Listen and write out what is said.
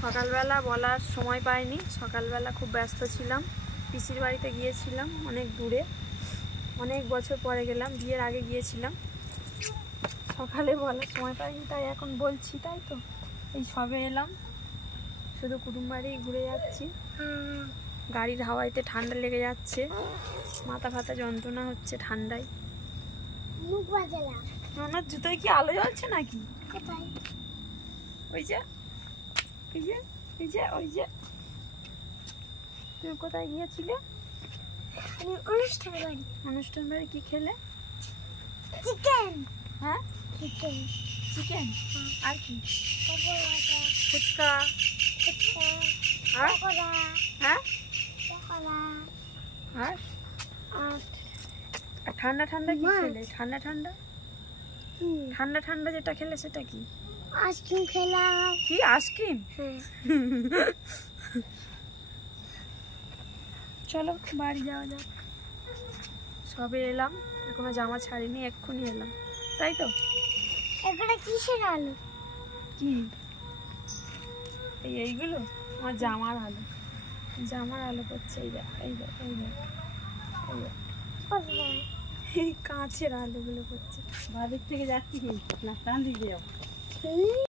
সকালবেলা বলার সময় পাইনি, সকালবেলা খুব ব্যস্ত ছিলাম, পিসির বাড়িতে গিয়েছিলাম, অনেক দূরে, অনেক বছর পরে গেলাম, বিয়ের আগে গিয়েছিলাম। সকালে বলার সময় পাইনি, তাই এখন বলছি। তাই তো এই সবে এলাম, শুধু কুটুম বাড়ি ঘুরে যাচ্ছি। গাড়ির হাওয়াইতে ঠান্ডা লেগে যাচ্ছে, মাথা ফাতা যন্ত্রণা হচ্ছে ঠান্ডায়। ওনার জুতোয় কি আলো জ্বলছে নাকি? ওই যে ওই যে ওই যে ওই যে তুমি কোথায় গিয়েছিলে? অনুষ্ঠান বাড়ি। কি খেলে? চিকেন। হ্যাঁ, চিকেন। চিকেন আর কি? ফুচকা। আর হ্যাঁ, আর ঠান্ডা ঠান্ডা কি খেলে? ঠান্ডা ঠান্ডা ঠান্ডা ঠান্ডা যেটা খেলে সেটা কি? আইসক্রিম খেলাম। কি আইসক্রিম? চলো বাড়ি যাওয়া যাক। সবে এলাম, এখনো জামা ছাড়িনি, এক্ষুনি এলাম। তাই তো এগুলো কিসের আলো? কি এইগুলো? আমার জামার আলো, জামার আলো করছে। এই দেখ, এই দেখ, এই দেখ, এই কাঁচের আলোগুলো করছে। বাড়ির থেকে যাচ্ছি কি না, কান দিকে যাও।